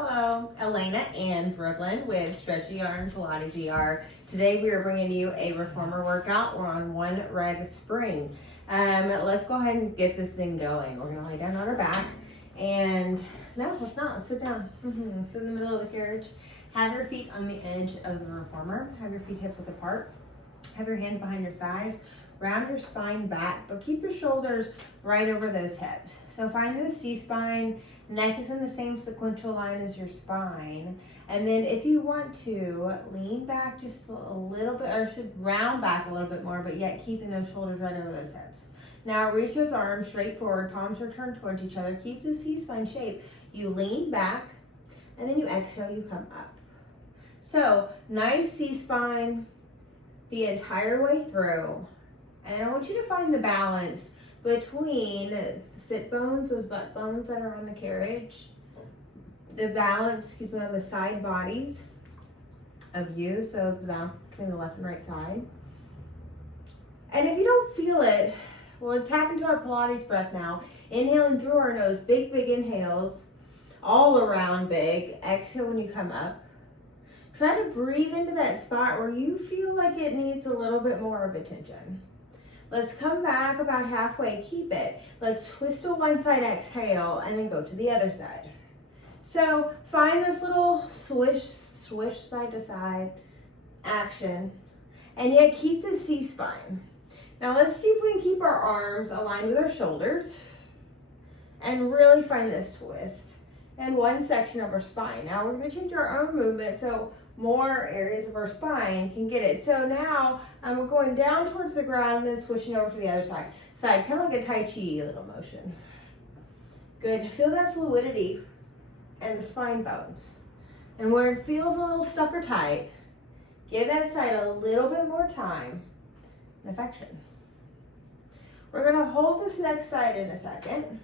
Hello, Elena and Brooklyn with Stretch ER and Pilates ER. Today we are bringing you a reformer workout. We're on one red spring. Let's go ahead and get this thing going. We're gonna lay down on our back and no, let's not. Let's sit down. Sit in the middle of the carriage. Have your feet on the edge of the reformer. Have your feet hip width apart. Have your hands behind your thighs. Round your spine back, but keep your shoulders right over those hips. So find the C-spine. Neck is in the same sequential line as your spine. And then if you want to, lean back just a little bit, or should round back a little bit more, but yet keeping those shoulders right over those hips. Now reach those arms straight forward, palms are turned towards each other. Keep the C-spine shape. You lean back, and then you exhale, you come up. So nice C-spine the entire way through. And I want you to find the balance between sit bones, those butt bones that are on the carriage, the balance, on the side bodies of you, so the balance between the left and right side. And if you don't feel it, we'll tap into our Pilates breath now. Inhaling through our nose, big inhales, all around big. Exhale when you come up. Try to breathe into that spot where you feel like it needs a little bit more of attention. Let's come back about halfway, keep it. Let's twist to one side, exhale, and then go to the other side. So find this little swish side to side action, and yet keep the C-spine. Now let's see if we can keep our arms aligned with our shoulders and really find this twist in one section of our spine. Now we're gonna change our arm movement so more areas of our spine can get it. So now we're going down towards the ground and then switching over to the other side. Kind of like a Tai Chi little motion. Good, feel that fluidity and the spine bones. And where it feels a little stuck or tight, give that side a little bit more time and affection. We're gonna hold this next side in a second.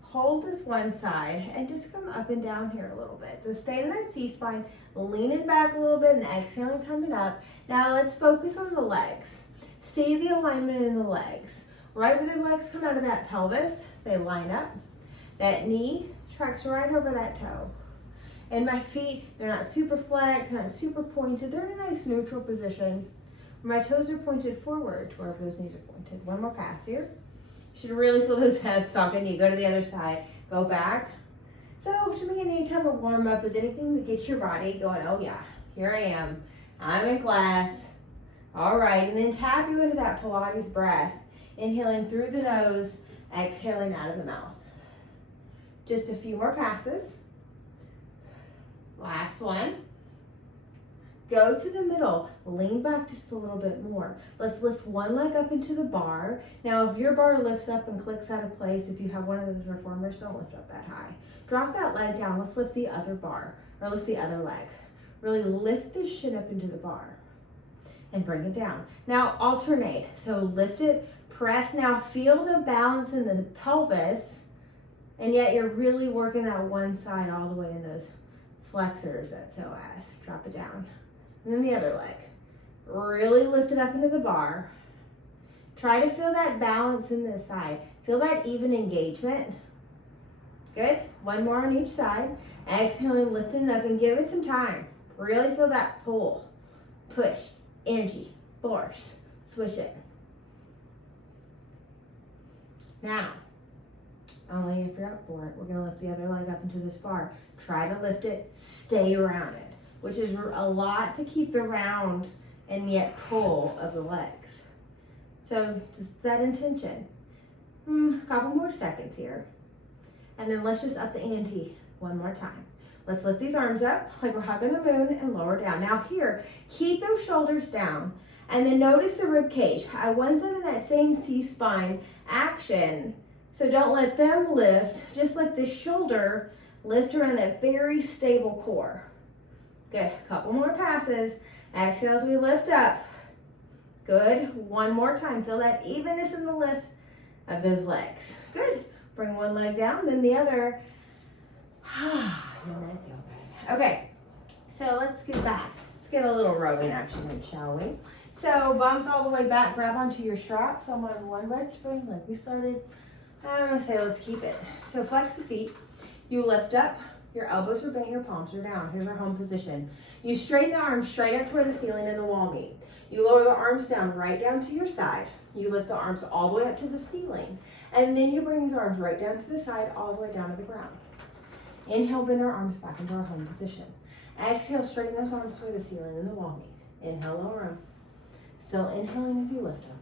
Hold this one side and just come up and down here a little bit. So stay in that C-spine, leaning back a little bit and exhaling, coming up. Now let's focus on the legs. See the alignment in the legs. Right where the legs come out of that pelvis, they line up. That knee tracks right over that toe. And my feet, they're not super flexed, not super pointed. They're in a nice neutral position. My toes are pointed forward to wherever those knees are pointed. One more pass here. You should really feel those abs talking to you. Go to the other side, go back. So to me, anytime a warm up is anything that gets your body going, oh yeah, here I am. I'm in class. All right, and then tap you into that Pilates breath. Inhaling through the nose, exhaling out of the mouth. Just a few more passes. Last one. Go to the middle, lean back just a little bit more. Let's lift one leg up into the bar. Now, if your bar lifts up and clicks out of place, if you have one of those reformers, don't lift up that high. Drop that leg down. Let's lift the other bar, or lift the other leg. Really lift this shin up into the bar and bring it down. Now, alternate. So lift it, press. Now, feel the balance in the pelvis, and yet you're really working that one side all the way in those flexors at psoas. Drop it down. And then the other leg. Really lift it up into the bar. Try to feel that balance in this side. Feel that even engagement. Good. One more on each side. Exhaling, lifting it up, and give it some time. Really feel that pull, push, energy, force. Switch it. Now, only if you're up for it, we're going to lift the other leg up into this bar. Try to lift it, stay around it, which is a lot to keep the round and yet pull of the legs. So just that intention. A couple more seconds here. And then let's just up the ante one more time. Let's lift these arms up like we're hugging the moon and lower down. Now here, keep those shoulders down and then notice the rib cage. I want them in that same C-spine action. So don't let them lift, just let the shoulder lift around that very stable core. Good, couple more passes. Exhale as we lift up. Good, one more time. Feel that evenness in the lift of those legs. Good, bring one leg down, then the other. And let go. Okay, so let's get back. Let's get a little rowing action in, shall we? So bums all the way back, grab onto your straps. I'm on one red spring like we started. I'm gonna say let's keep it. So flex the feet. You lift up, Your elbows are bent, your palms are down. Here's our home position. You straighten the arms straight up toward the ceiling and the wall meet. You lower the arms down, right down to your side. You lift the arms all the way up to the ceiling. And then you bring these arms right down to the side, all the way down to the ground. Inhale, bend our arms back into our home position. Exhale, straighten those arms toward the ceiling and the wall meet. Inhale, lower them. Still inhaling as you lift them.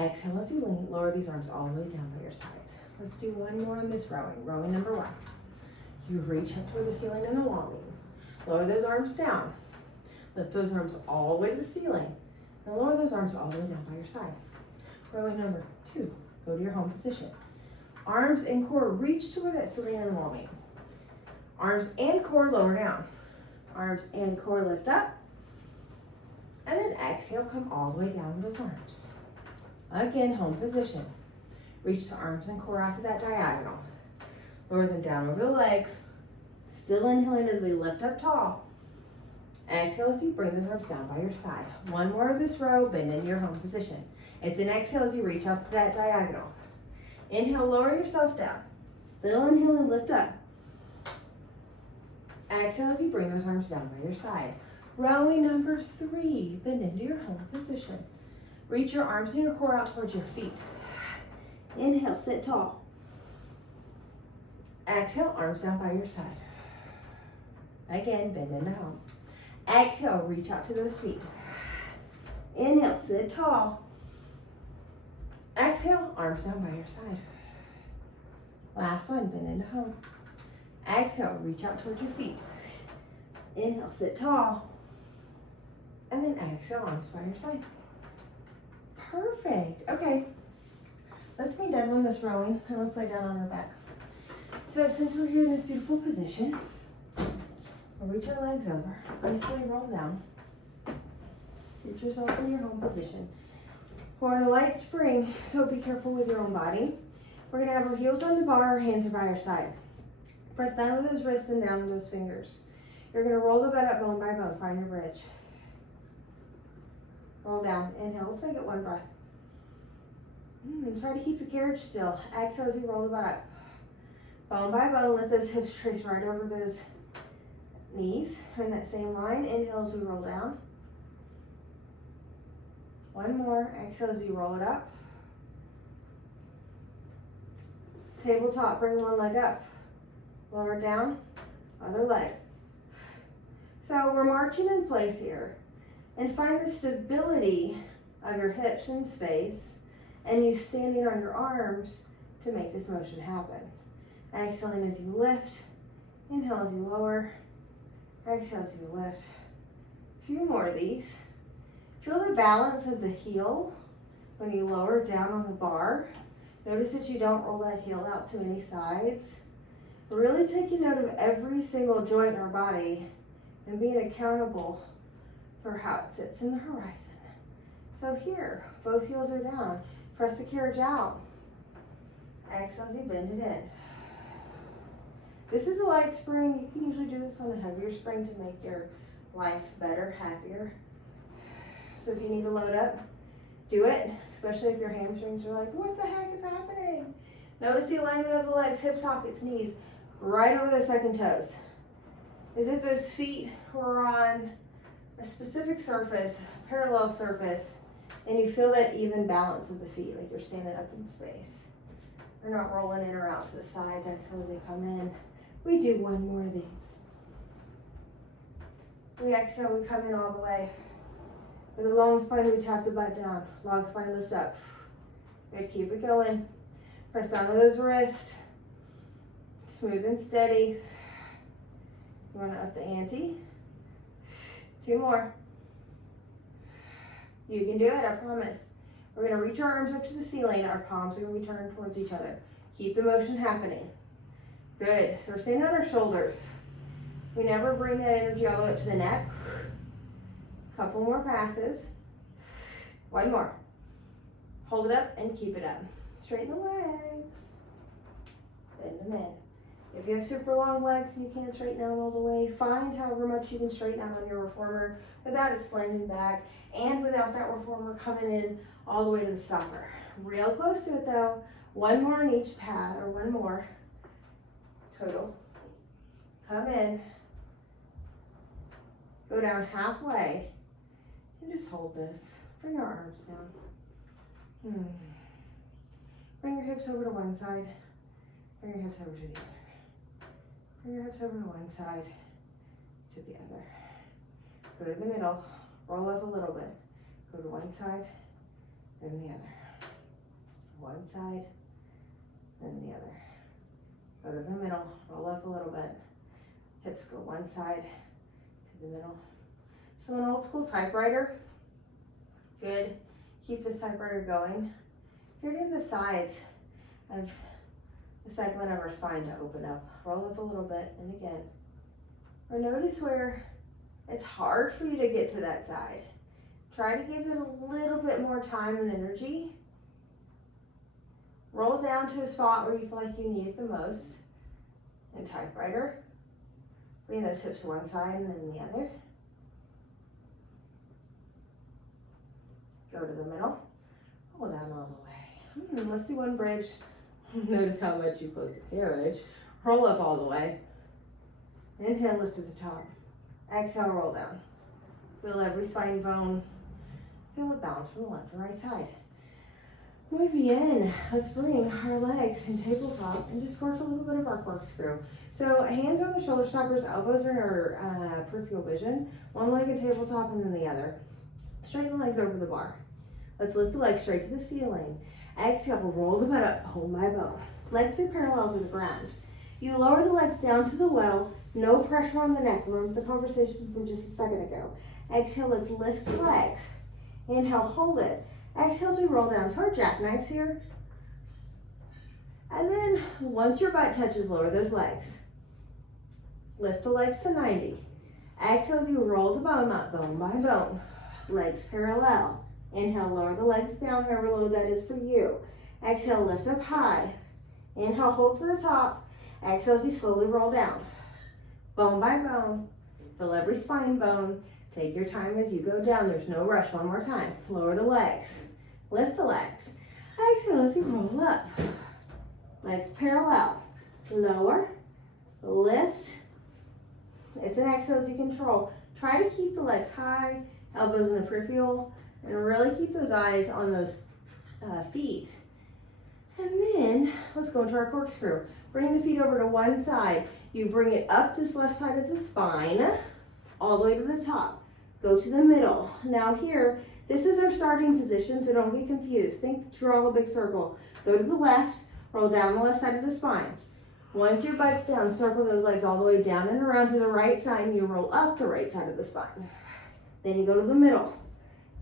Exhale as you lean, lower these arms all the way down by your sides. Let's do one more on this rowing. Rowing number 1. You reach up toward the ceiling and the wall meet. Lower those arms down. Lift those arms all the way to the ceiling. And lower those arms all the way down by your side. Rowing number 2. Go to your home position. Arms and core reach to where that ceiling and wall meet. Arms and core lower down. Arms and core lift up. And then exhale, come all the way down with those arms. Again, home position. Reach the arms and core out to that diagonal. Lower them down over the legs. Still inhaling as we lift up tall. Exhale as you bring those arms down by your side. One more of this row, bend into your home position. It's an exhale as you reach up to that diagonal. Inhale, lower yourself down. Still inhale and lift up. Exhale as you bring those arms down by your side. Rowing number 3, bend into your home position. Reach your arms and your core out towards your feet. Inhale, sit tall. Exhale, arms down by your side. Again, bend into home. Exhale, reach out to those feet. Inhale, sit tall. Exhale, arms down by your side. Last one, bend into home. Exhale, reach out towards your feet. Inhale, sit tall. And then exhale, arms by your side. Perfect. Okay, let's be done with this rowing and let's lay down on our back. So since we're here in this beautiful position, we'll reach our legs over, gracefully roll down. Get yourself in your home position. We're in a light spring, so be careful with your own body. We're gonna have our heels on the bar, our hands are by our side. Press down with those wrists and down with those fingers. You're gonna roll the butt up bone by bone, find your bridge. Roll down, inhale, let's make it one breath. Try to keep your carriage still. Exhale as you roll the butt up. Bone by bone, let those hips trace right over those knees. In that same line, inhale as we roll down. One more, exhale as you roll it up. Tabletop, bring one leg up. Lower down, other leg. So we're marching in place here. And find the stability of your hips in space and you standing on your arms to make this motion happen. Exhaling as you lift, inhale as you lower, exhale as you lift. A few more of these. Feel the balance of the heel when you lower down on the bar. Notice that you don't roll that heel out to many sides. Really taking note of every single joint in our body and being accountable for how it sits in the horizon. So here, both heels are down. Press the carriage out. Exhale as you bend it in. This is a light spring. You can usually do this on a heavier spring to make your life better, happier. So if you need to load up, do it, especially if your hamstrings are like, what the heck is happening? Notice the alignment of the legs, hip sockets, knees, right over the second toes. As if those feet were on a specific surface, parallel surface, and you feel that even balance of the feet, like you're standing up in space. We're not rolling in or out to the sides. Exhale as we come in. We do one more of these. We exhale, we come in all the way. With a long spine, we tap the butt down. Long spine, lift up. Good, keep it going. Press down with those wrists. Smooth and steady. You want to up the ante. 2 more. You can do it, I promise. We're going to reach our arms up to the ceiling. Our palms are going to be turned towards each other. Keep the motion happening. Good. So we're standing on our shoulders. We never bring that energy all the way up to the neck. Couple more passes. 1 more. Hold it up and keep it up. Straighten the legs. Bend them in. If you have super long legs and you can't straighten out all the way, find however much you can straighten out on your reformer without it slamming back and without that reformer coming in all the way to the stopper. Real close to it though. 1 more on each pad, or 1 more total. Come in. Go down halfway. And just hold this. Bring your arms down. Bring your hips over to one side. Bring your hips over to the other. Bring your hips over to one side, to the other. Go to the middle. Roll up a little bit. Go to one side, then the other. One side, then the other. Go to the middle. Roll up a little bit. Hips go one side to the middle. So an old school typewriter. Good. Keep this typewriter going. Here to the sides of the segment of our spine to open up. Roll up a little bit, and again. Or notice where it's hard for you to get to that side. Try to give it a little bit more time and energy. Roll down to a spot where you feel like you need it the most. And typewriter. Bring those hips to one side and then the other. Go to the middle. Pull down all the way. Let's do one bridge. Notice how much you close the carriage. Roll up all the way. Inhale, lift to the top. Exhale, roll down. Feel every spine bone. Feel it bounce from the left and right side. Muy bien. Let's bring our legs in tabletop and just work a little bit of our corkscrew. So hands are on the shoulder stoppers, elbows are in our peripheral vision. One leg in tabletop and then the other. Straighten the legs over the bar. Let's lift the legs straight to the ceiling. Exhale, roll the butt up, bone by bone. Legs are parallel to the ground. You lower the legs down to the well, no pressure on the neck. Remember the conversation from just a second ago. Exhale, let's lift the legs. Inhale, hold it. Exhale as we roll down. So our jackknives here. And then once your butt touches, lower those legs. Lift the legs to 90. Exhale as you roll the bottom up, bone by bone. Legs parallel. Inhale, lower the legs down, however low that is for you. Exhale, lift up high. Inhale, hold to the top. Exhale as you slowly roll down. Bone by bone. Feel every spine bone. Take your time as you go down. There's no rush. One more time. Lower the legs. Lift the legs. Exhale as you roll up. Legs parallel. Lower. Lift. It's an exhale as you control. Try to keep the legs high. Elbows in the peripheral. And really keep those eyes on those feet. And then let's go into our corkscrew. Bring the feet over to one side. You bring it up this left side of the spine, all the way to the top. Go to the middle. Now here, this is our starting position, so don't get confused. Draw a big circle. Go to the left, roll down the left side of the spine. Once your butt's down, circle those legs all the way down and around to the right side, and you roll up the right side of the spine. Then you go to the middle.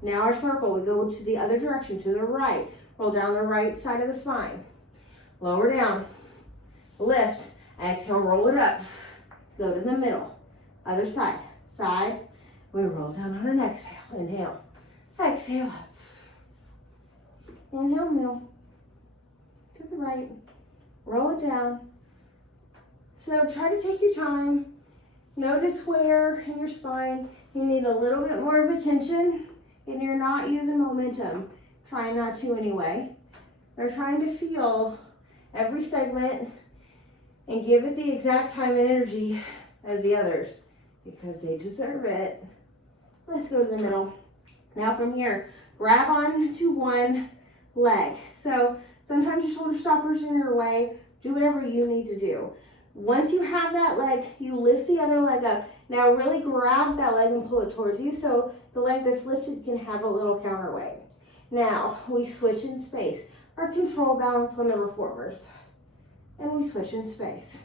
Now our circle, we go to the other direction, to the right. Roll down the right side of the spine. Lower down. Lift. Exhale, roll it up. Go to the middle. Other side. Side. We roll down on an exhale. Inhale. Exhale up. Inhale, middle. To the right. Roll it down. So try to take your time. Notice where in your spine you need a little bit more of attention and you're not using momentum. Try not to anyway. We're trying to feel every segment and give it the exact time and energy as the others because they deserve it. Let's go to the middle. Now from here, grab on to one leg. So sometimes your shoulder stoppers are in your way. Do whatever you need to do. Once you have that leg, you lift the other leg up. Now really grab that leg and pull it towards you so the leg that's lifted can have a little counterweight. Now we switch in space. Our control balance on the reformers. And we switch in space.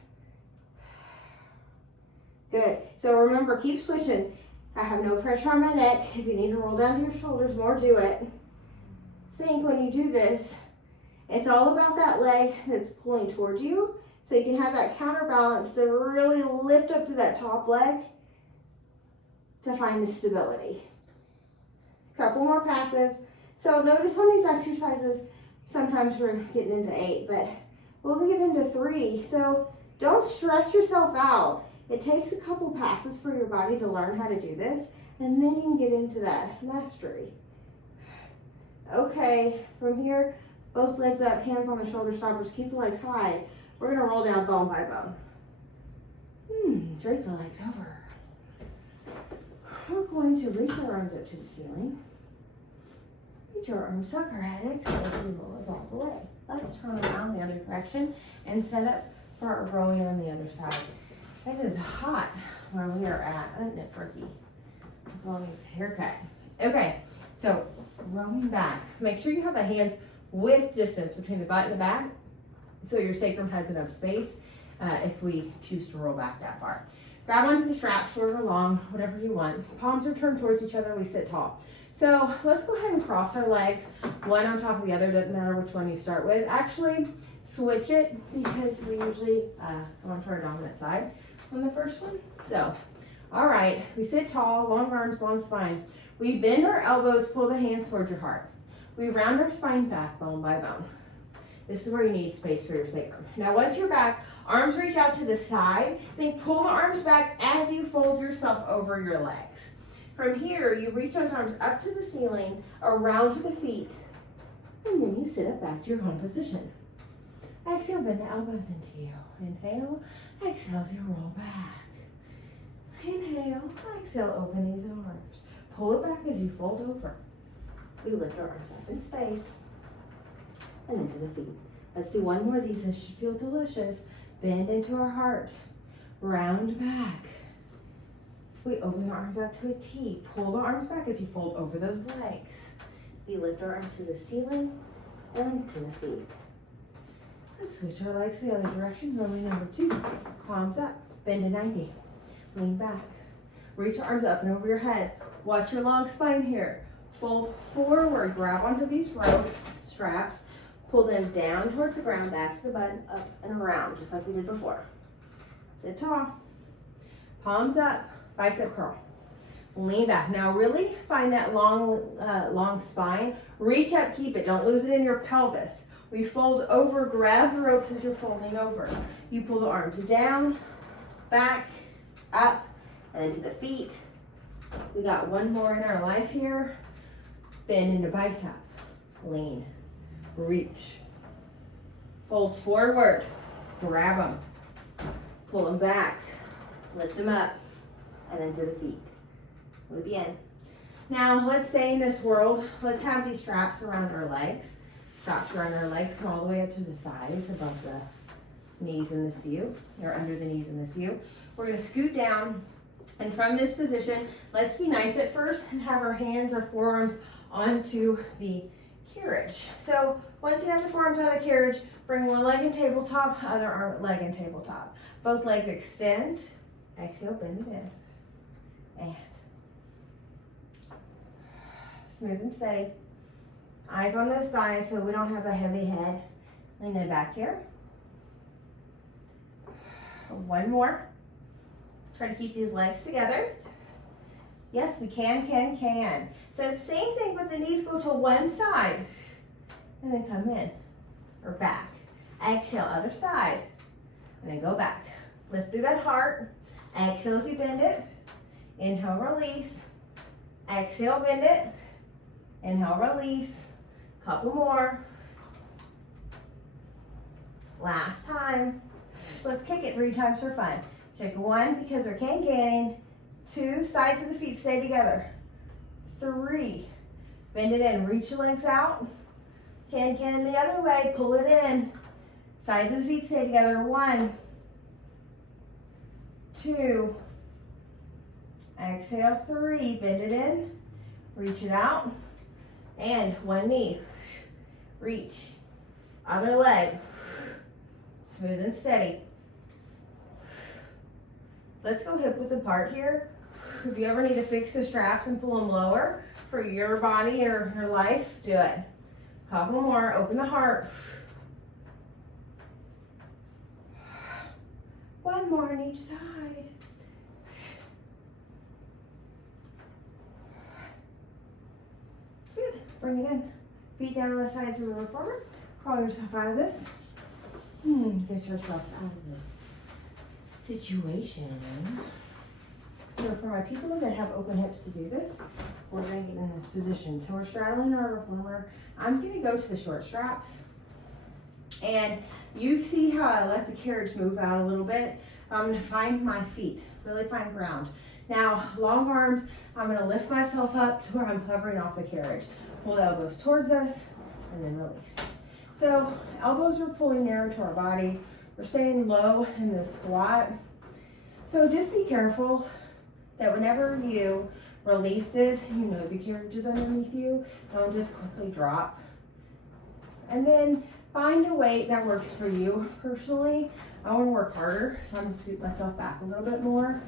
Good. So remember, keep switching. I have no pressure on my neck. If you need to roll down to your shoulders more, do it. Think when you do this, it's all about that leg that's pulling towards you. So you can have that counterbalance to really lift up to that top leg to find the stability. Couple more passes. So notice on these exercises, sometimes we're getting into 8, but we'll get into 3. So don't stress yourself out. It takes a couple passes for your body to learn how to do this, and then you can get into that mastery. Okay, from here, both legs up, hands on the shoulder stoppers, keep the legs high. We're gonna roll down bone by bone. Drapes the legs over. We're going to reach our arms up to the ceiling. Reach our arms, suck our head, exhale as we roll our balls away. Let's turn around the other direction and set up for our rowing on the other side. It is hot where we are at, isn't it, Fergie? Lonnie's haircut. Okay, so rowing back. Make sure you have the hands with distance between the butt and the back so your sacrum has enough space if we choose to roll back that far. Grab onto the strap, short or long, whatever you want. Palms are turned towards each other, we sit tall. So let's go ahead and cross our legs, one on top of the other, doesn't matter which one you start with. Actually, switch it because we usually go onto our dominant side on the first one. So, all right, we sit tall, long arms, long spine. We bend our elbows, pull the hands towards your heart. We round our spine back bone by bone. This is where you need space for your sacrum. Now, once you're back, arms reach out to the side, then pull the arms back as you fold yourself over your legs. From here, you reach those arms up to the ceiling, around to the feet, and then you sit up back to your home position. Exhale, bend the elbows into you. Inhale, exhale as you roll back. Inhale, exhale, open these arms. Pull it back as you fold over. We lift our arms up in space and into the feet. Let's do one more of these. This should feel delicious. Bend into our heart. Round back. We open the arms out to a T. Pull the arms back as you fold over those legs. We lift our arms to the ceiling and to the feet. Let's switch our legs the other direction. Rowing number 2. Palms up. Bend to 90. Lean back. Reach arms up and over your head. Watch your long spine here. Fold forward. Grab onto these ropes, straps. Pull them down towards the ground, back to the butt, up and around, just like we did before. Sit tall. Palms up, bicep curl. Lean back. Now really find that long spine. Reach up, keep it. Don't lose it in your pelvis. We fold over, grab the ropes as you're folding over. You pull the arms down, back, up, and into the feet. We got one more in our life here. Bend into bicep. Lean. Reach. Fold forward. Grab them. Pull them back. Lift them up. And then to the feet. Muy bien. Now, let's stay in this world. Let's have these straps around our legs. Straps around our legs come all the way up to the thighs, above the knees in this view, or under the knees in this view. We're going to scoot down. And from this position, let's be nice at first and have our hands or forearms onto the carriage. So once you have the forearms on the carriage, bring one leg in tabletop, other leg in tabletop. Both legs extend. Exhale, bend it in. And smooth and steady. Eyes on those thighs so we don't have a heavy head. Lean it back here. One more. Try to keep these legs together. Yes, we can. So same thing, but the knees go to one side and then come in or back. Exhale, other side, and then go back. Lift through that heart. Exhale as you bend it. Inhale, release. Exhale, bend it. Inhale, release. Couple more. Last time. Let's kick it 3 times for fun. Kick 1 because we're canning. 2, sides of the feet stay together. 3, bend it in, reach the legs out. Can the other way, pull it in. Sides of the feet stay together. 1, 2, exhale, 3, bend it in, reach it out, and one knee, reach, other leg, smooth and steady. Let's go hip width apart here. If you ever need to fix the straps and pull them lower for your body or your life, do it. Couple more, open the heart. One more on each side. Good, bring it in. Feet down on the sides of the reformer. Crawl yourself out of this. Get yourself out of this situation. So for my people that have open hips to do this, we're gonna get in this position. So we're straddling our reformer. I'm gonna go to the short straps. And you see how I let the carriage move out a little bit. I'm gonna find my feet, really find ground. Now, long arms, I'm gonna lift myself up to where I'm hovering off the carriage. Pull the elbows towards us, and then release. So, elbows are pulling narrow to our body. We're staying low in the squat. So just be careful that whenever you release this, you know the carriage is underneath you. Don't just quickly drop. And then find a weight that works for you. Personally, I want to work harder, so I'm going to scoot myself back a little bit more.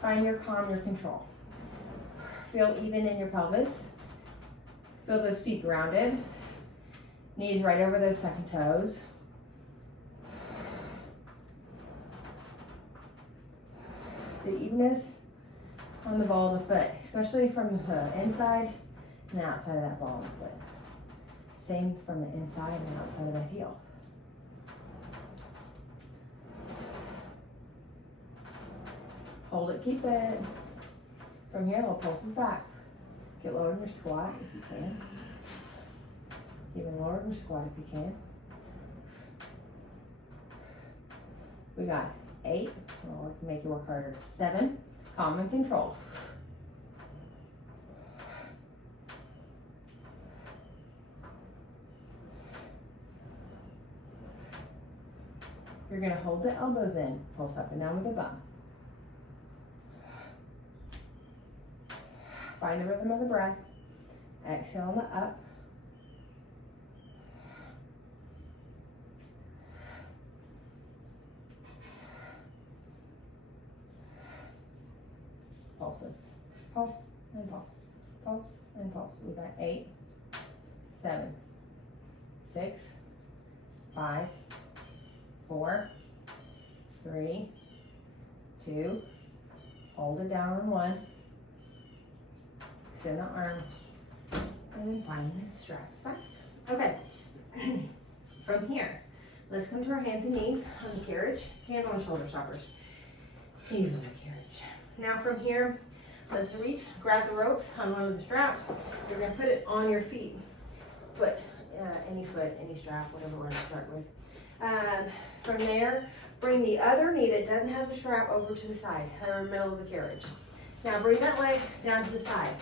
Find your calm, your control. Feel even in your pelvis. Feel those feet grounded. Knees right over those second toes. The evenness on the ball of the foot, especially from the inside and the outside of that ball of the foot. Same from the inside and outside of that heel. Hold it, keep it. From here, little pulses back. Get lower in your squat if you can. Even lower in your squat if you can. We got 8, or we can make you work harder. 7, calm and controlled. You're gonna hold the elbows in, pulse up and down with the bum. Find the rhythm of the breath. Exhale on the up. Pulses. Pulse and pulse. Pulse and pulse. We got 8, 7, 6, 5, 4, 3, 2. Hold it down on 1. Extend the arms. And then find the straps back. Okay. From here, let's come to our hands and knees on the carriage. Hands on the shoulder stoppers. Knees on the carriage. Now from here, let's reach, grab the ropes on one of the straps. You're gonna put it on your feet. Foot, any strap, whatever we're gonna start with. From there, bring the other knee that doesn't have the strap over to the side, in the middle of the carriage. Now bring that leg down to the side.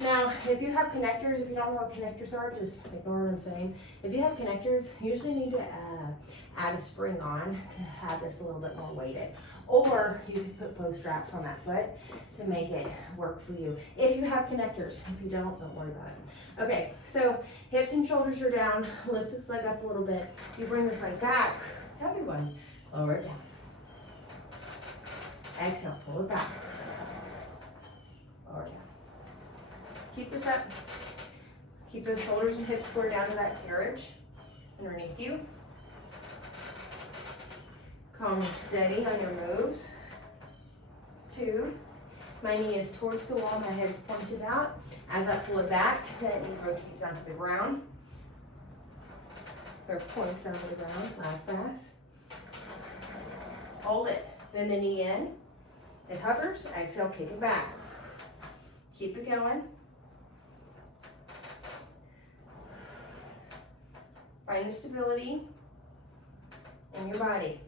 Now, if you have connectors, if you don't know what connectors are, just ignore what I'm saying. If you have connectors, you usually need to add a spring on to have this a little bit more weighted. Or you can put both straps on that foot to make it work for you. If you have connectors, if you don't worry about it. Okay, so hips and shoulders are down. Lift this leg up a little bit. You bring this leg back. Heavy one. Lower it down. Exhale, pull it back. Lower it down. Keep this up. Keep those shoulders and hips square down to that carriage underneath you. Calm and steady on your moves. 2. My knee is towards the wall, my head's pointed out. As I pull it back, that knee rotates down to the ground. Or points down to the ground, last pass. Hold it, then the knee in. It hovers, exhale, kick it back. Keep it going. Find the stability in your body.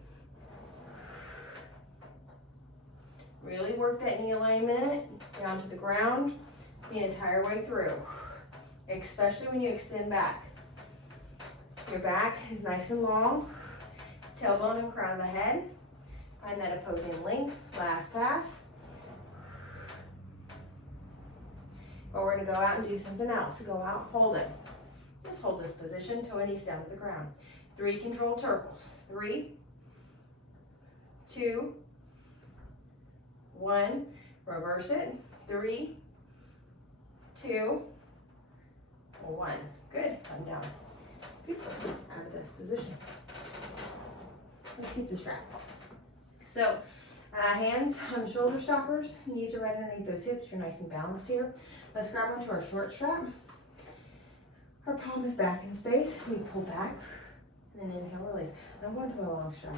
Really work that knee alignment down to the ground the entire way through, especially when you extend back. Your back is nice and long, tailbone and crown of the head. Find that opposing length, last pass. Or we're gonna go out and do something else. Go out, hold it. Just hold this position, toe and knees down to the ground. 3 controlled circles. 3, 2, 1. Reverse it. 3, 2, 1. Good. Come down. Beautiful. Out of this position. Let's keep the strap. So, hands on the shoulder stoppers. Knees are right underneath those hips. You're nice and balanced here. Let's grab onto our short strap. Our palm is back in space. We pull back and inhale, release. I'm going to a long strap.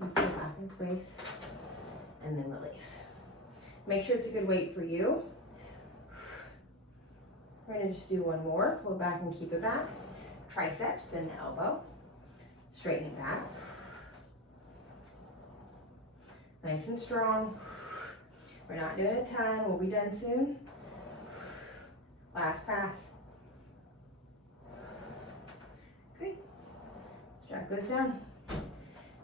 We pull back in space and then release. Make sure it's a good weight for you. We're going to just do one more. Pull it back and keep it back. Triceps, bend the elbow. Straighten it back. Nice and strong. We're not doing a ton. We'll be done soon. Last pass. Good. Strap goes down.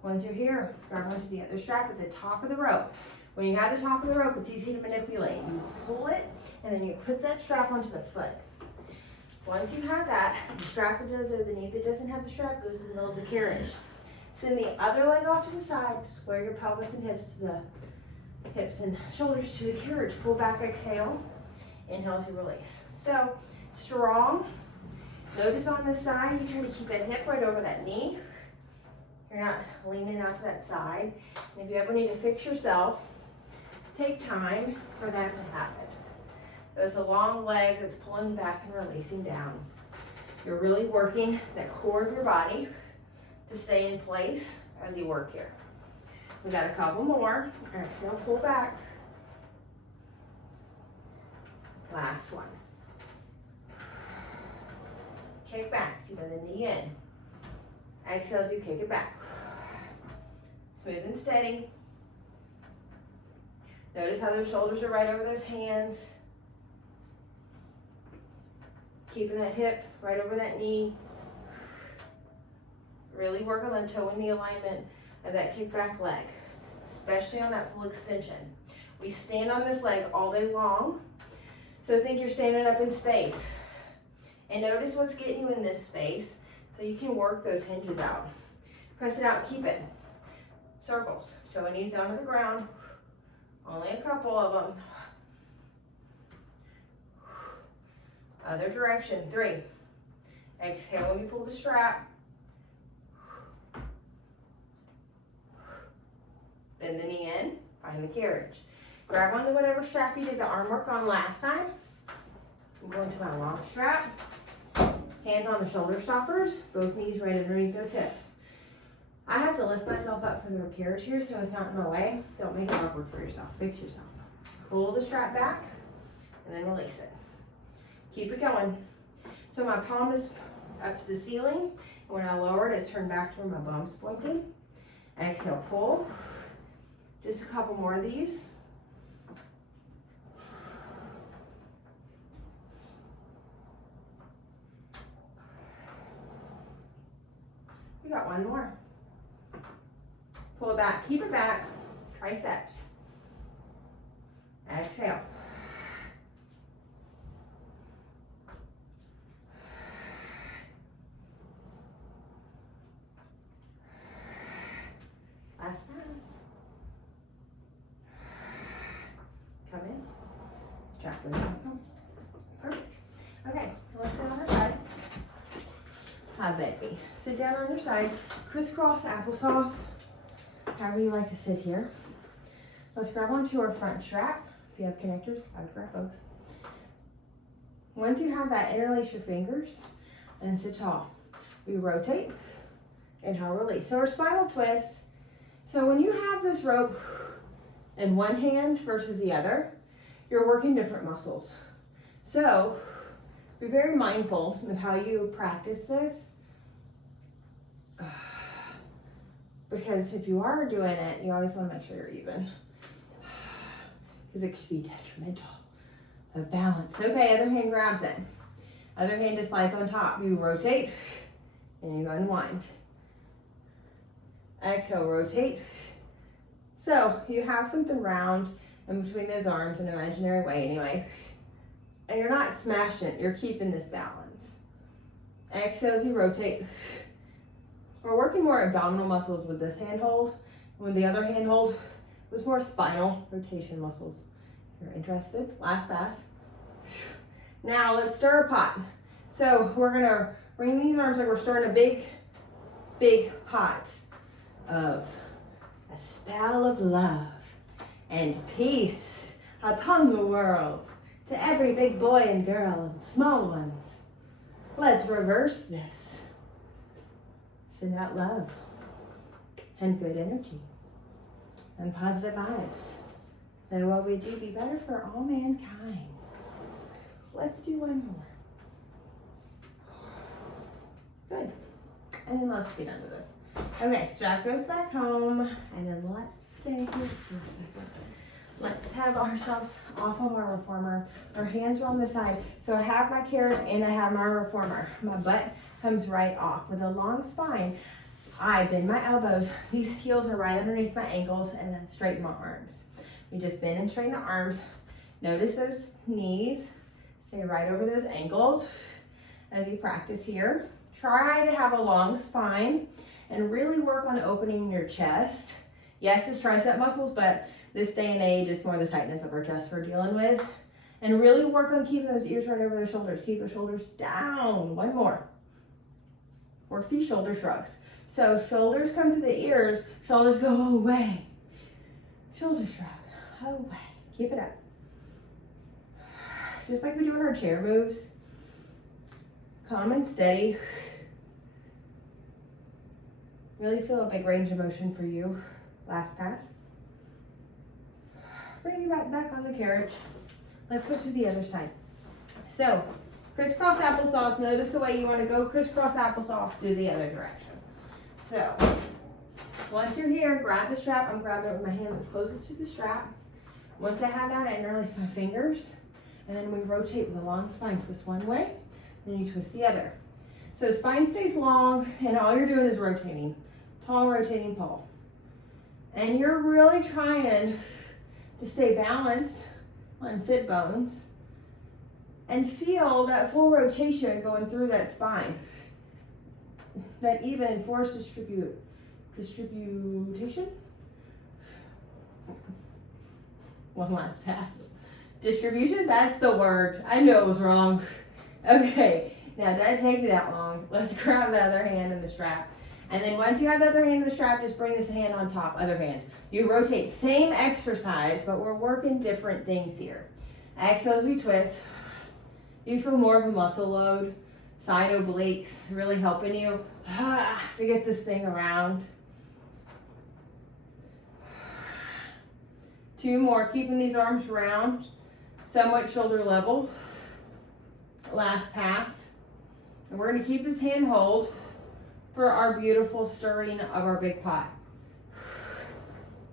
Once you're here, grab onto the other strap at the top of the rope. When you have the top of the rope, it's easy to manipulate. You pull it, and then you put that strap onto the foot. Once you have that, the strap that does it, the knee that doesn't have the strap goes in the middle of the carriage. Send the other leg off to the side, square your pelvis and hips to the hips and shoulders to the carriage. Pull back, exhale, inhale to release. So, strong. Notice on this side, you try to keep that hip right over that knee. You're not leaning out to that side. And if you ever need to fix yourself, take time for that to happen. So it's a long leg that's pulling back and releasing down. You're really working that core of your body to stay in place as you work here. We got a couple more. Exhale, pull back. Last one. Kick back, so you bend the knee in. Exhale as you kick it back. Smooth and steady. Notice how those shoulders are right over those hands. Keeping that hip right over that knee. Really work on the toe and knee alignment of that kick back leg, especially on that full extension. We stand on this leg all day long, so think you're standing up in space. And notice what's getting you in this space so you can work those hinges out. Press it out, keep it. Circles, toe and knees down to the ground. Only a couple of them. Other direction, 3. Exhale when you pull the strap. Bend the knee in, find the carriage. Grab onto whatever strap you did the arm work on last time. I'm going to my long strap. Hands on the shoulder stoppers, both knees right underneath those hips. I have to lift myself up for the carriage here so it's not in my way. Don't make it awkward for yourself. Fix yourself. Pull the strap back and then release it. Keep it going. So my palm is up to the ceiling. And when I lower it, it's turned back to where my bum's pointing. Exhale, pull. Just a couple more of these. We got one more. Pull it back, keep it back, triceps. Exhale. Last pass. Come in. Strap goes down. Perfect. Okay, let's sit on our side. Hi, baby. Sit down on your side. Crisscross applesauce. However you like to sit here. Let's grab onto our front strap. If you have connectors, I would grab both. Once you have that, interlace your fingers and sit tall. We rotate, inhale, release. So our spinal twist. So when you have this rope in one hand versus the other, you're working different muscles. So be very mindful of how you practice this. Because if you are doing it, you always want to make sure you're even. Because it could be detrimental of balance. Okay, other hand grabs it. Other hand just slides on top. You rotate and you unwind. Exhale, rotate. So you have something round in between those arms in an imaginary way anyway. And you're not smashing it, you're keeping this balance. Exhale as you rotate. We're working more abdominal muscles with this hand hold. With the other hand hold, it was more spinal rotation muscles. If you're interested, last pass. Now let's stir a pot. So we're gonna bring these arms like we're stirring a big, big pot of a spell of love and peace upon the world to every big boy and girl and small ones. Let's reverse this. Send out love and good energy and positive vibes. May what we do be better for all mankind. Let's do one more. Good. And then let's get under this. Okay, strap goes back home, and then let's stay here for a second. Let's have ourselves off of our reformer. Our hands are on the side. So I have my carrot and I have my reformer. My butt comes right off. With a long spine, I bend my elbows. These heels are right underneath my ankles, and then straighten my arms. We just bend and straighten the arms. Notice those knees. Stay right over those ankles as you practice here. Try to have a long spine and really work on opening your chest. Yes, it's tricep muscles, but this day and age, it's more the tightness of our chest we're dealing with. And really work on keeping those ears right over their shoulders. Keep those shoulders down. One more. Work these shoulder shrugs. So shoulders come to the ears, shoulders go away. Shoulder shrug, away. Keep it up. Just like we do in our chair moves. Calm and steady. Really feel a big range of motion for you. Last pass. Bring you back on the carriage. Let's go to the other side. So, crisscross applesauce. Notice the way you want to go crisscross applesauce, do the other direction. So, once you're here, grab the strap. I'm grabbing it with my hand that's closest to the strap. Once I have that, I interlace my fingers, and then we rotate with a long spine. Twist one way, then you twist the other. So spine stays long, and all you're doing is rotating. Tall rotating pole. And you're really trying to stay balanced on sit bones and feel that full rotation going through that spine. That even force distribution. One last pass. Distribution, that's the word. I knew it was wrong. Okay, now that didn't take that long. Let's grab the other hand in the strap. And then once you have the other hand in the strap, just bring this hand on top, other hand. You rotate, same exercise, but we're working different things here. Exhale as we twist. You feel more of a muscle load. Side obliques really helping you to get this thing around. 2 more, keeping these arms round, somewhat shoulder level. Last pass. And we're gonna keep this hand hold for our beautiful stirring of our big pot.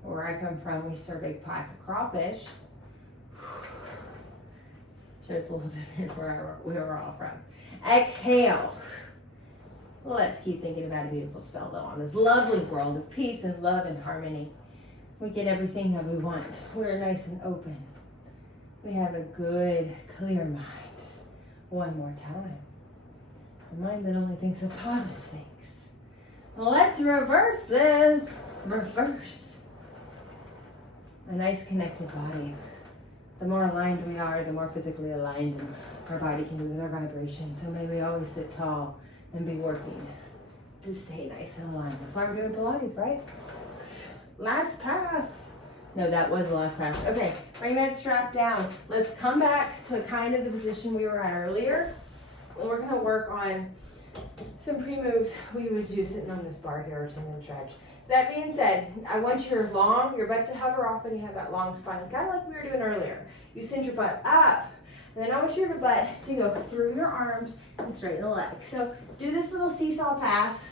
Where I come from, we stir big pots of crawfish. Sure, it's a little different where we were all from. Exhale. Let's keep thinking about a beautiful spell though on this lovely world of peace and love and harmony. We get everything that we want. We're nice and open. We have a good, clear mind. One more time. A mind that only thinks of positive things. Let's reverse this. Reverse. A nice connected body. The more aligned we are, the more physically aligned our body can be with our vibration. So may we always sit tall and be working to stay nice and aligned. That's why we're doing Pilates, right? Last pass. No, that was the last pass. Okay, bring that strap down. Let's come back to kind of the position we were at earlier. We're gonna work on some pre-moves we would do sitting on this bar here, or 10-minute stretch. So that being said, I want your butt to hover off and you have that long spine, kind of like we were doing earlier. You send your butt up, and then I want your butt to go through your arms and straighten the leg. So do this little seesaw pass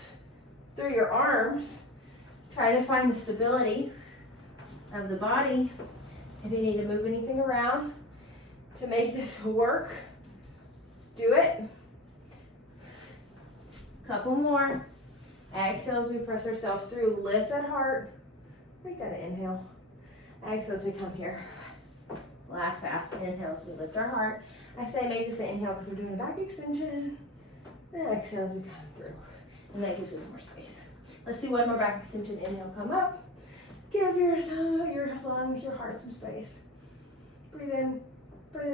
through your arms. Try to find the stability of the body. If you need to move anything around to make this work, do it. Couple more. Exhale as we press ourselves through. Lift that heart. Make that an inhale. Exhale as we come here. Last fast inhale as we lift our heart. I say make this an inhale because we're doing a back extension. And exhale as we come through. And that gives us more space. Let's do one more back extension. Inhale, come up. Give yourself, your lungs, your heart some space. Breathe in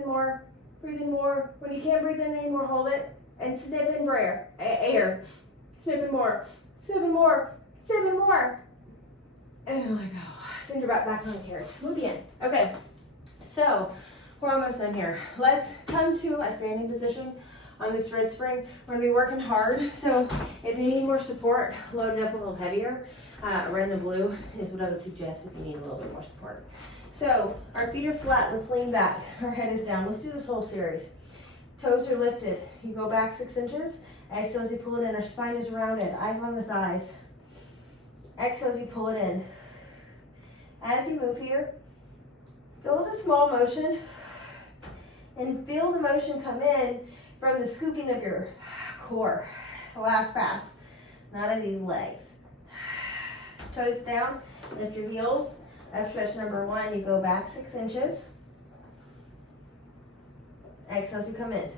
more, breathe in more. When you can't breathe in anymore, hold it and sniff in air. Sniff in more, sniff in more, sniff in more. And let go. Send your butt back on the carriage. Muy bien. Okay, so we're almost done here. Let's come to a standing position on this red spring. We're gonna be working hard. So if you need more support, load it up a little heavier. Red and the blue is what I would suggest if you need a little bit more support. So our feet are flat, let's lean back. Our head is down. Let's do this whole series. Toes are lifted. You go back 6 inches. Exhale as you pull it in. Our spine is rounded. Eyes on the thighs. Exhale as you pull it in. As you move here, feel the small motion and feel the motion come in from the scooping of your core. Last pass, not of these legs. Toes down, lift your heels. Up stretch number 1, you go back 6 inches. Exhale as you come in.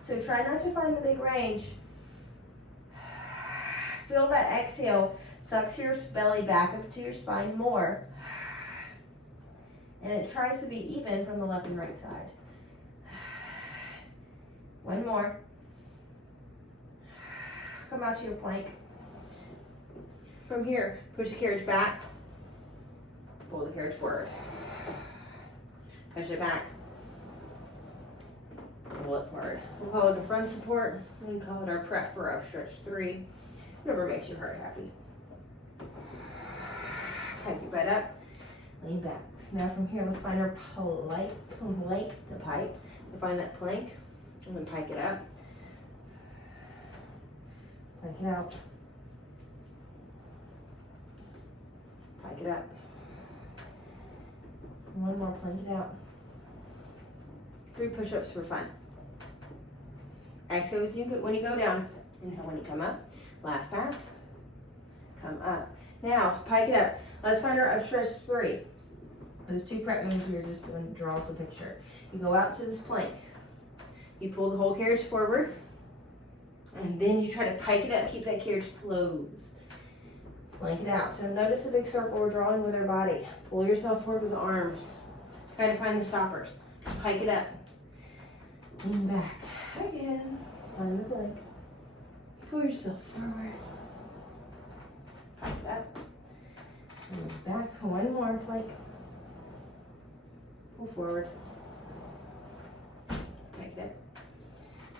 So try not to find the big range. Feel that exhale sucks your belly back up to your spine more. And it tries to be even from the left and right side. One more. Come out to your plank. From here, push the carriage back. Pull the carriage forward. Push it back. Pull it forward. We'll call it a front support. We can call it our prep for up stretch 3. Whatever makes your heart happy. Pipe your butt up. Lean back. Now from here, let's find our plank to pipe. We'll find that plank and then pike it up. Pike it out. Pike it up. One more, plank it out. 3 push-ups for fun. Exhale when you go down. Inhale when you come up. Last pass. Come up. Now, pike it up. Let's find our up stretch 3. Those 2 prep moves we were just going to draw us a picture. You go out to this plank. You pull the whole carriage forward. And then you try to pike it up. Keep that carriage closed. Plank it out. So notice the big circle we're drawing with our body. Pull yourself forward with the arms. Try to find the stoppers. Pike it up. Lean back. Again. Find the plank. Pull yourself forward. Pike it up. Move back. One more plank. Pull forward. Like that.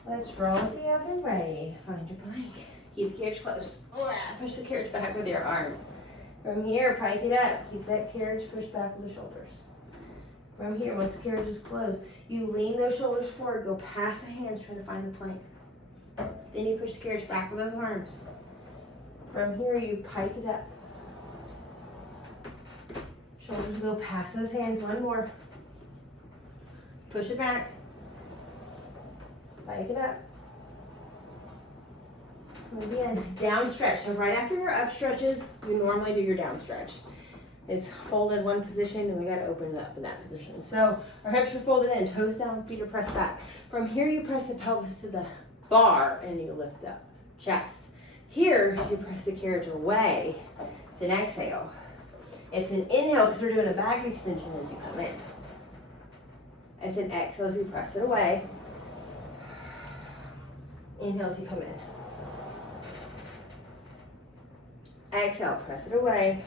Let's draw it the other way. Find your plank. Keep the carriage close. Push the carriage back with your arm. From here, pike it up. Keep that carriage pushed back with the shoulders. From here, once the carriage is closed, you lean those shoulders forward. Go past the hands, try to find the plank. Then you push the carriage back with those arms. From here, you pike it up. Shoulders go past those hands. One more. Push it back. Pike it up. Again, down stretch. So right after your up stretches, you normally do your down stretch. It's folded one position and we got to open it up in that position. So our hips are folded in, toes down, feet are pressed back. From here, you press the pelvis to the bar and you lift up. Chest. Here, you press the carriage away. It's an exhale. It's an inhale because we're doing a back extension as you come in. It's an exhale as you press it away. Inhale as you come in. Exhale, press it away.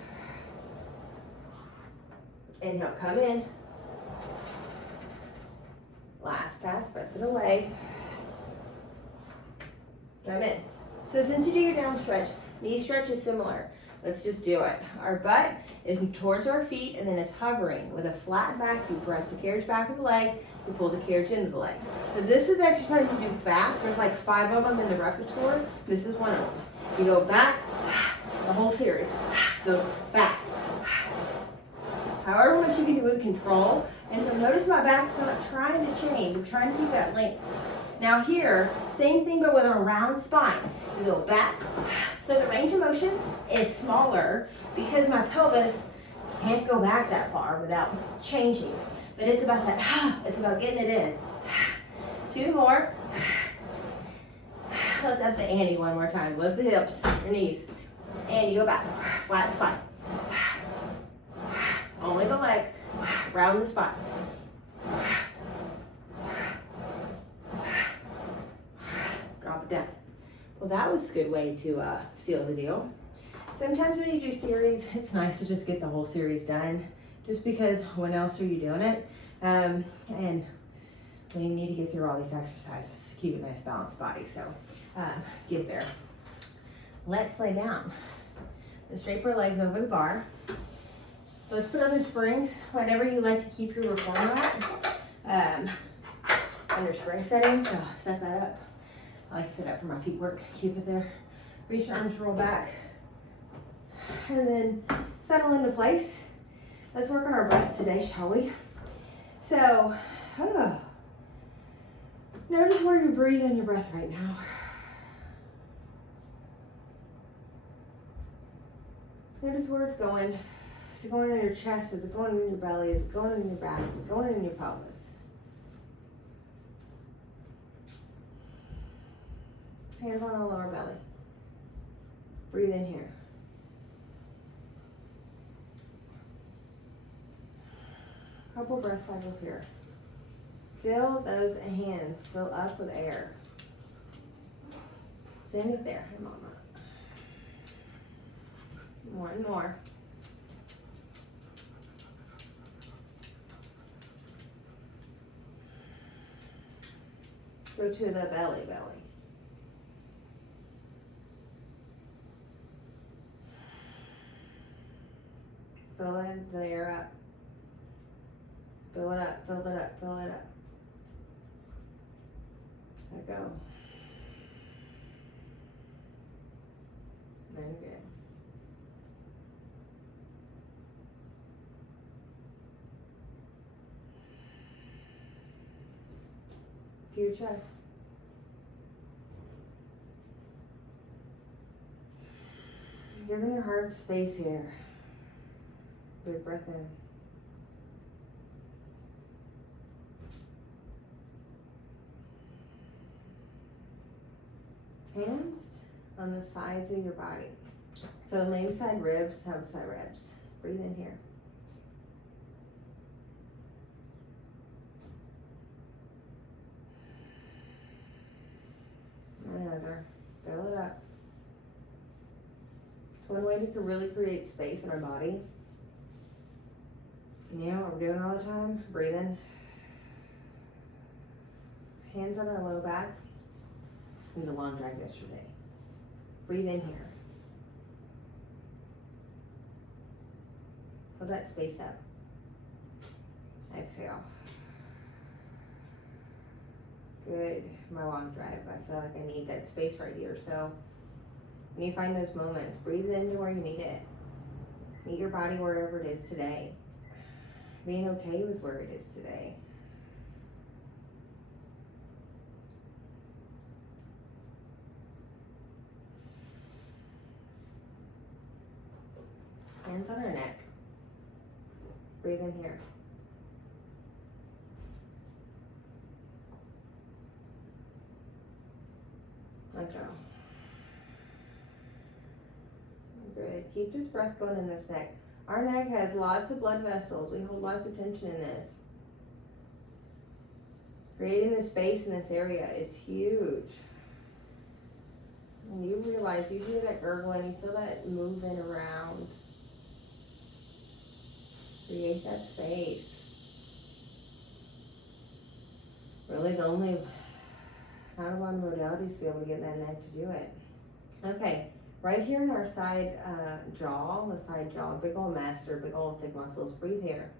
Inhale, come in. Last pass, press it away. Come in. So since you do your down stretch, knee stretch is similar. Let's just do it. Our butt is towards our feet and then it's hovering. With a flat back, you press the carriage back with the legs, you pull the carriage into the legs. So this is exercise you do fast. There's like 5 of them in the repertoire. This is one of them. You go back, the whole series. Go fast. However much you can do with control. And so notice my back's not trying to change. We're trying to keep that length. Now here, same thing but with a round spine. You go back. So the range of motion is smaller because my pelvis can't go back that far without changing. But it's about that, it's about getting it in. 2 more. Let's up the ante one more time. Lift the hips, your knees. And you go back, flat spine. Only the legs, round the spine. Drop it down. Well, that was a good way to seal the deal. Sometimes when you do series, it's nice to just get the whole series done, just because when else are you doing it? And we need to get through all these exercises to keep a nice balanced body, so get there. Let's lay down. Let's drape our legs over the bar. Let's put on the springs, whatever you like to keep your reformer at. Under spring setting, so set that up. I like to set up for my feet work, keep it there. Reach your arms, roll back. and then settle into place. Let's work on our breath today, shall we? So, notice where you breathe in your breath right now. Notice where it's going. Is it going in your chest? Is it going in your belly? Is it going in your back? Is it going in your pelvis? Hands on the lower belly. Breathe in here. Couple breath cycles here. Fill those hands, fill up with air. Send it there, hey mama. One more. Go to the belly. Fill the air up. Fill it up, fill it up, fill it up. Let go. Very good. To your chest. Giving your heart space here. Big breath in. Hands on the sides of your body. So maybe side ribs, some side ribs. Breathe in here. Another. Fill it up. So one way we can really create space in our body. You know what we're doing all the time? Breathing. Hands on our low back. We did a long drive yesterday. Breathe in here. Fill that space up. Exhale. Good. My long drive. I feel like I need that space right here. So when you find those moments, breathe into where you need it. Meet your body wherever it is today. Being okay with where it is today. Hands on our neck. Breathe in here. Let go. Good. Keep this breath going in this neck. Our neck has lots of blood vessels. We hold lots of tension in this. Creating this space in this area is huge. And you realize you hear that gurgling, you feel that moving around. Create that space. Really not a lot of modalities to be able to get that neck to do it. Okay. Right here in our side jaw, the side jaw, big old master, big old thick muscles. Breathe here.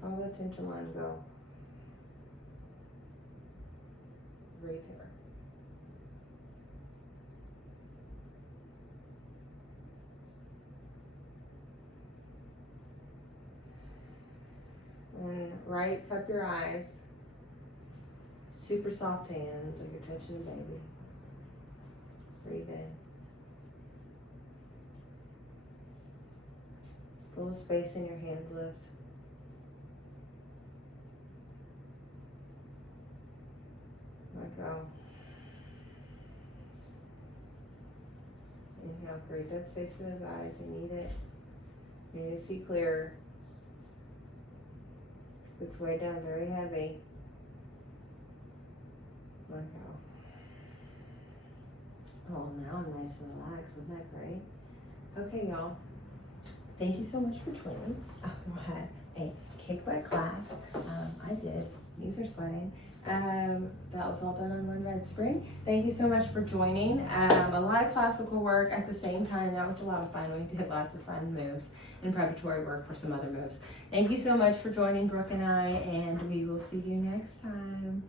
Follow the tension line, go. Breathe here. And right, cup your eyes. Super soft hands, like you're touching a baby. Breathe in. Full space in your hands, lift. Let go. Inhale, create that space for those eyes. You need it. You need to see clearer. It's way down, very heavy. Let go. Oh, now I'm nice and relaxed. Wasn't that great? Okay, y'all. Thank you so much for joining. I had a kick butt class. I did. Knees are sweating. That was all done on one red spring. Thank you so much for joining. A lot of classical work at the same time. That was a lot of fun. We did lots of fun moves and preparatory work for some other moves. Thank you so much for joining Brooke and I, and we will see you next time.